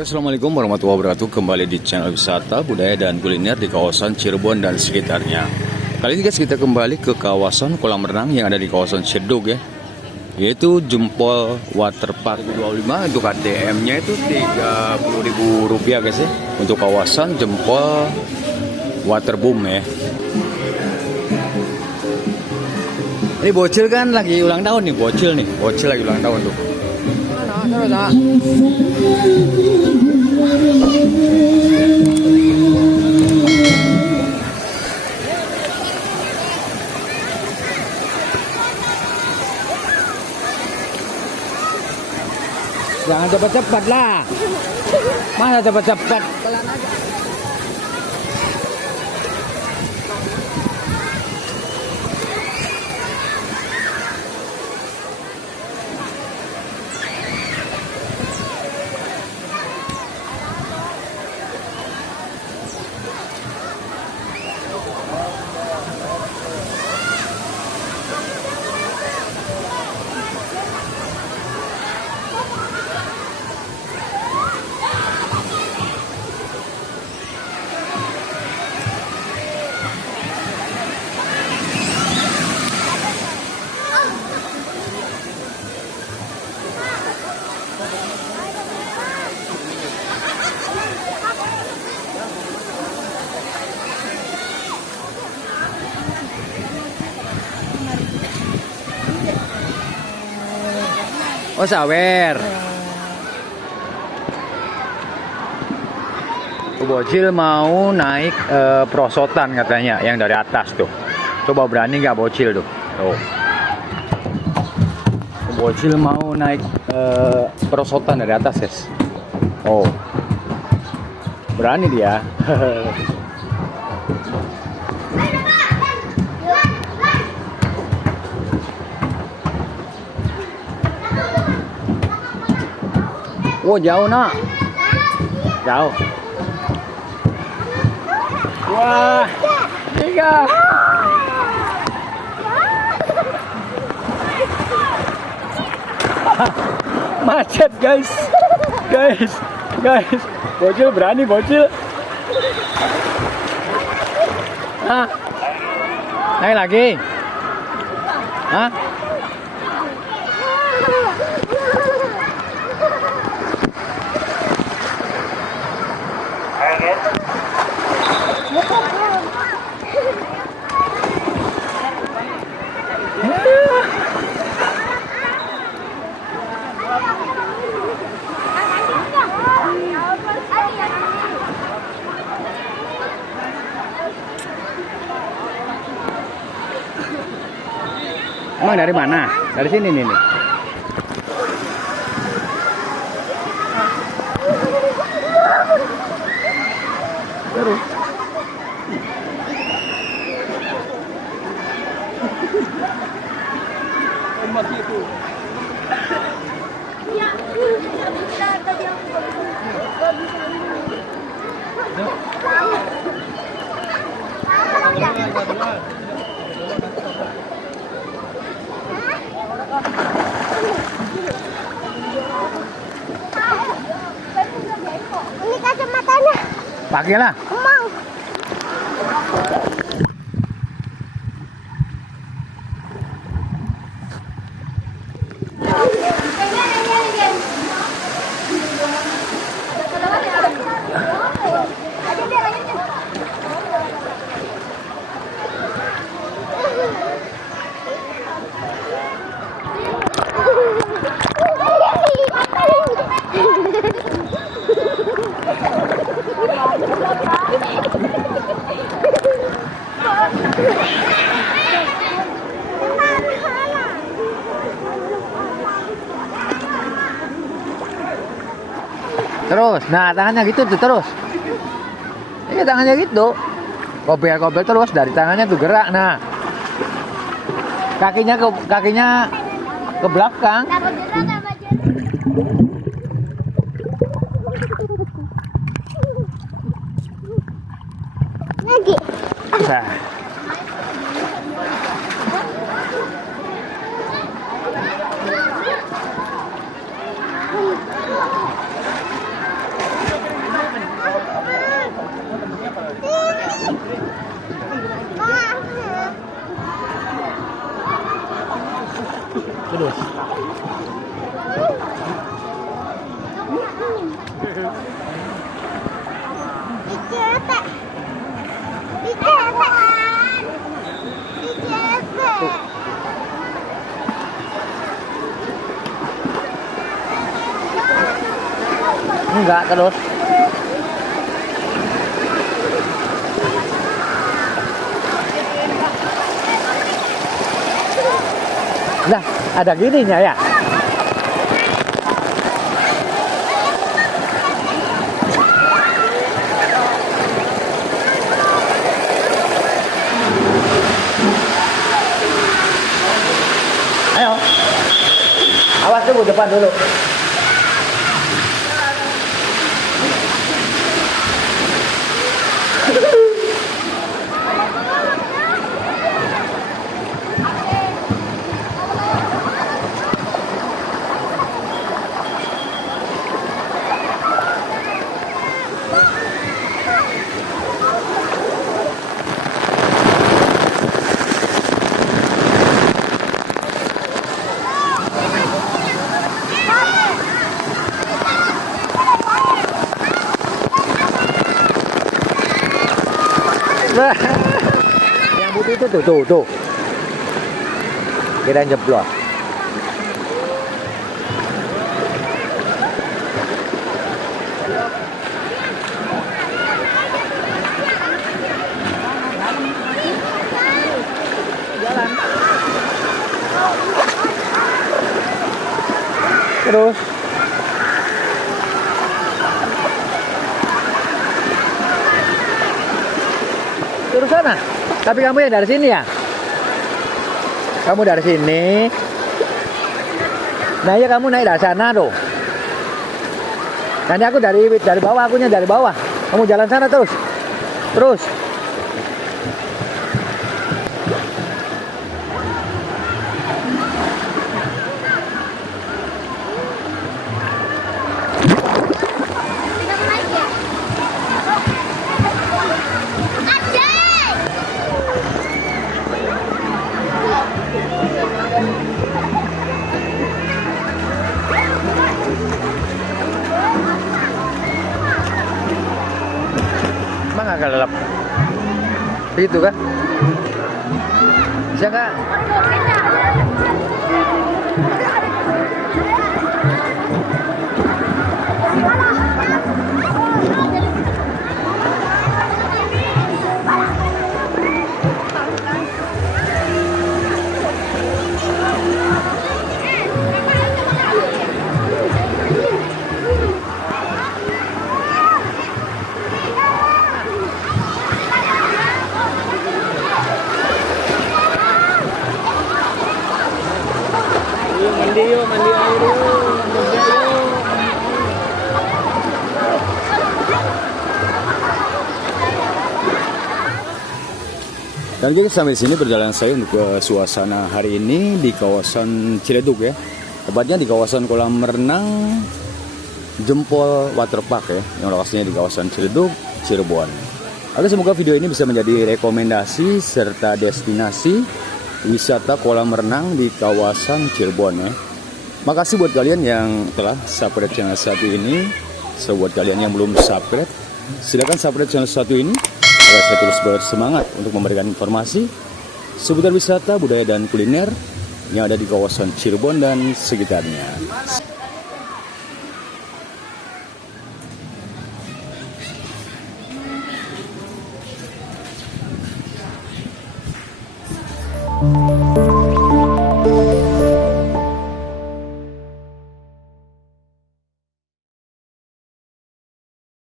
Oke, assalamualaikum warahmatullahi wabarakatuh. Kembali di channel wisata, budaya dan kuliner di kawasan Cirebon dan sekitarnya. Kali ini guys, kita kembali ke kawasan kolam renang yang ada di kawasan Cedug ya, yaitu Jempol Waterpark 25. Untuk ATM-nya itu Rp30.000 guys ya, untuk kawasan Jempol Waterboom ya. Ini bocil kan lagi ulang tahun nih, bocil lagi ulang tahun tuh. Mana? Jangan cepat-cepat lah. Mana cepat-cepat? Oh, sawer. Bocil mau naik perosotan katanya, yang dari atas tuh. Coba berani nggak bocil tuh? Tuh. Bocil mau naik perosotan dari atas guys. Oh, berani dia. Oh, jauh nak, jauh. Wah, 3. Macet guys. Bocil berani bocil. Hah? Naik lagi? Hah? Emang dari mana? Dari sini nih. Terus. Ini kacamatanya. Pakailah. Emang. Terus, nah tangannya gitu tuh terus. Iya tangannya gitu. Kobel terus dari tangannya tuh gerak. Nah, kakinya ke belakang. Lagi. Nah. terus. Dicetek. Dicetek. Dicetek. Enggak terus. Nah, ada gininya ya. Ayo. Awas dulu depan dulu. Yang putih itu tuh. Kita jeblok. Jalan. Terus. Terus sana. Tapi kamu yang dari sini ya? Kamu dari sini. Nah ya kamu naik dari sana tuh. Nanti aku dari bawah, akunya dari bawah. Kamu jalan sana terus. Terus. Emang agak lelap. Itu kan? Bisa nggak? Mandi air yuk. Dan guys, sampai sini perjalanan saya untuk ke suasana hari ini di kawasan Ciledug ya. Tepatnya di kawasan kolam renang Jempol Waterpark ya, yang lokasinya di kawasan Ciledug, Cirebon. Oke, semoga video ini bisa menjadi rekomendasi serta destinasi wisata kolam renang di kawasan Cirebon ya. Makasih buat kalian yang telah subscribe channel satu ini. So buat kalian yang belum subscribe, silakan subscribe channel satu ini agar saya terus bersemangat untuk memberikan informasi seputar wisata, budaya dan kuliner yang ada di kawasan Cirebon dan sekitarnya. Thank you.